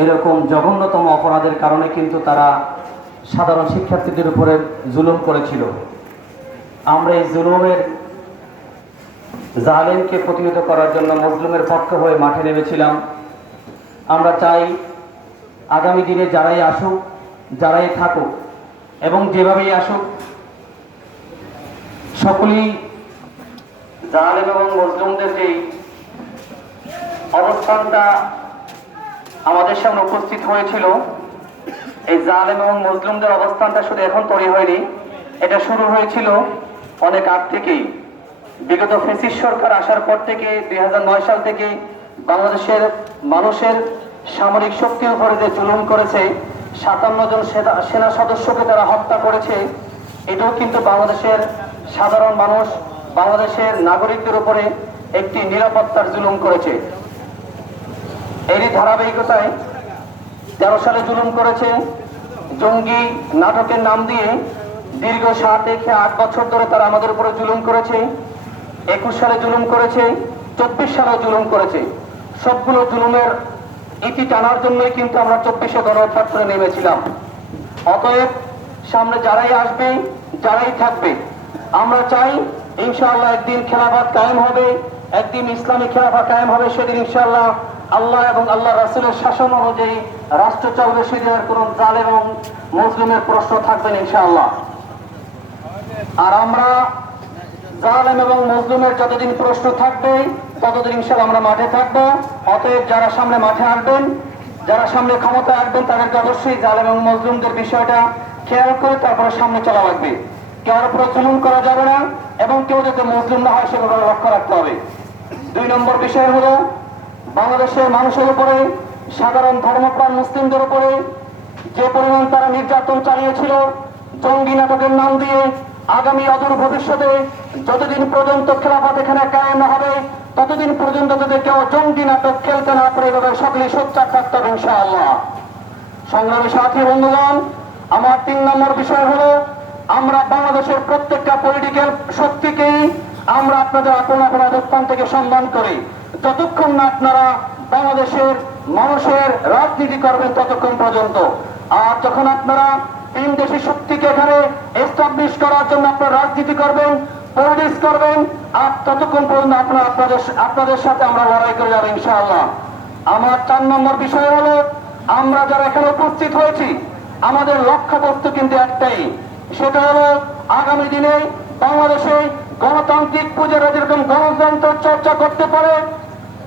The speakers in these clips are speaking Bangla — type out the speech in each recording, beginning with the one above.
এরকম জঘন্যতম অপরাধের কারণে কিন্তু তারা সাধারণ শিক্ষার্থীদের উপরে জুলুম করেছিল। আমরা এই জুলুমের জালেমকে প্রতিহত করার জন্য মজলুমের পক্ষে হয়ে মাঠে নেমেছিলাম। আমরা চাই আগামী দিনে যারাই আসুক, যারাই থাকুক এবং যেভাবেই আসুক, সকলেই জালেম এবং মজলুমদের যেই অবস্থানটা আমাদের সামনে উপস্থিত হয়েছিল, এই জালেম এবং মজলুমদের অবস্থানটা শুধু এখন তৈরি হয়নি, এটা শুরু হয়েছিল অনেক আগ থেকেই। বিগত ফ্যাসিস্ট সরকার আসার পর থেকে 2009 সাল থেকে বাংলাদেশের মানুষের সামরিক শক্তির উপরে যে জুলুম করেছে, 57 জন সেনা সদস্যকে তারা হত্যা করেছে, এটাও কিন্তু বাংলাদেশের সাধারণ মানুষ, বাংলাদেশের নাগরিকদের উপরে একটি নিরাপত্তার জুলুম করেছে। এরই ধারাবাহিকতায় 13 সালে জুলুম করেছে জঙ্গি নাটকের নাম দিয়ে। দীর্ঘ 7 থেকে 8 বছর ধরে তারা আমাদের উপরে জুলুম করেছে। 21 সালে জুলুম করেছে, 24 সালেও জুলুম করেছে। সবগুলো জুলুমের ইতি টানার জন্যই কিন্তু আমরা 24-এ গণঅভ্যুত্থানে নেমেছিলাম। অতএব সামনে যারাই আসবে, যারাই থাকবে, আমরা চাই ইনশাআল্লাহ একদিন খেলাফত কায়েম হবে, একদিন ইসলামী খেলাফত কায়েম হবে। সেদিন ইনশাআল্লাহ আল্লাহ এবং আল্লাহ রাসূলের শাসন অনুযায়ী রাষ্ট্র চলবে, সেদিনের কোন জালেম এবং মুসলিমের প্রশ্ন থাকবে না ইনশাআল্লাহ। আর আমরা জালেম এবং মজলুমের যতদিন প্রশ্ন থাকবে ততদিন ইনশাআল্লাহ আমরা মাঠে থাকবো। অতএব যারা সামনে মাঠে আসবেন, যারা সামনে ক্ষমতা আসবেন, তাদেরকে অবশ্যই জালেম এবং মজলুমদের বিষয়টা খেয়াল করে তারপরে সামনে চলা লাগবে। কেউ উপরে জুলুম করা যাবে না এবং কেউ যাতে মজলুম না হয় সেভাবে লক্ষ্য রাখতে হবে। 2 নম্বর বিষয় হলো বাংলাদেশের মানুষের উপরে, সাধারণ ধর্মপ্রাণ মুসলিমদের উপরে যে পরিমাণ তারা নির্যাতন চালিয়েছিল জঙ্গি নাটকের নাম দিয়ে, আগামী অদূর ভবিষ্যতে যতদিন পর্যন্ত খেলাফত এখানে কায়েম না হবে ততদিন পর্যন্ত যদি কেউ জঙ্গি নাটক খেলতে না পারে, এভাবে সকলে সোচ্চার থাকতে হবে ইনশাআল্লাহ। সংগ্রামী সাথী বন্ধুগণ, আমার 3 নম্বর বিষয় হলো আমরা বাংলাদেশের প্রত্যেকটা পলিটিক্যাল শক্তিকেই আমরা আপনাদের আপন আপন অবস্থান থেকে সম্মান করি। যতক্ষণ না আপনারা বাংলাদেশের মানুষের রাজনীতি করবেন ততক্ষণ পর্যন্ত। আর যখন আপনারা 3 দেশি শক্তিকে এখানে এস্টাবলিশ করার জন্য আপনারা রাজনীতি করবেন, পলিটিক্স করবেন, আর ততক্ষণ পর্যন্ত আপনাদের সাথে আমরা লড়াই করে যাবো ইনশাআল্লাহ। আমার 4 নম্বর বিষয় হলো আমরা যারা এখানে উপস্থিত হয়েছি, আমাদের লক্ষ্যবস্তু কিন্তু একটাই, সেটা হলো আগামী দিনে বাংলাদেশে গণতান্ত্রিক পূজারা যেরকম গণতন্ত্র চর্চা করতে পারে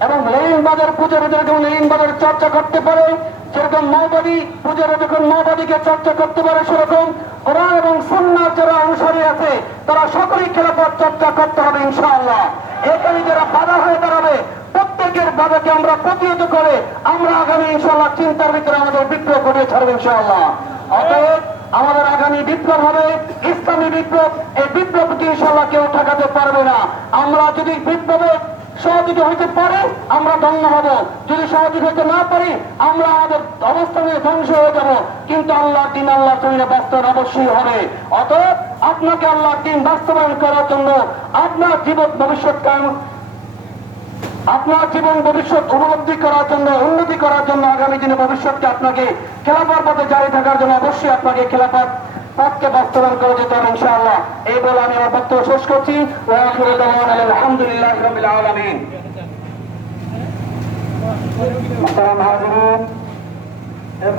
এবং লেনিনবাদের পূজারা যেরকম লেনিনবাদের চর্চা করতে পারে, যেরকম মাওবাদী পূজারা যখন মাওবাদীকে চর্চা করতে পারে, সেরকম কোরআন এবং সুন্নাহর যারা অনুসারী আছে তারা সকলেই খেলাফত চর্চা করতে হবে ইনশাআল্লাহ। এখানে যারা বাধা হয়ে দাঁড়াবে প্রত্যেকের বাধাকে আমরা প্রতিহত করে আমরা আগামী ইনশাআল্লাহ চিন্তার ভিতরে আমাদের বিপ্লব ঘটিয়ে ছাড়বো ইনশাআল্লাহ। অতএব আমাদের আগামী বিপ্লব হবে ইসলামী বিপ্লব। এই বিপ্লবকে ইনশাআল্লাহ কেউ ঠেকাতে পারবে না। আমরা যদি বিপ্লবে সহযোগী হইতে পারি আমরা ধন্য হব, যদি সহযোগী হইতে না পারি আমরা আমাদের অবস্থানে ধ্বংস হয়ে যাব। কিন্তু আল্লাহর দিন আল্লাহর জমিনে বাস্তবায়ন অবশ্যই হবে। অতএব আপনাকে আল্লাহর দিন বাস্তবায়ন করার জন্য আপনার জীবন ভবিষ্যৎ উপলব্ধি করার জন্য, উন্নতি করার জন্য, আগামী দিনে ভবিষ্যৎকে আপনাকে খেলাফত পথে জারি থাকার জন্য অবশ্যই আপনাকে খেলাফত পথকে বাস্তবায়ন করে যেতে হবে ইনশাআল্লাহ। এই বলে আমি আমার বক্তব্য শেষ করছি। ওয়া আখিরু দাওয়ানা আলহামদুলিল্লাহি রাব্বিল আলামিন। আসসালামু আলাইকুম।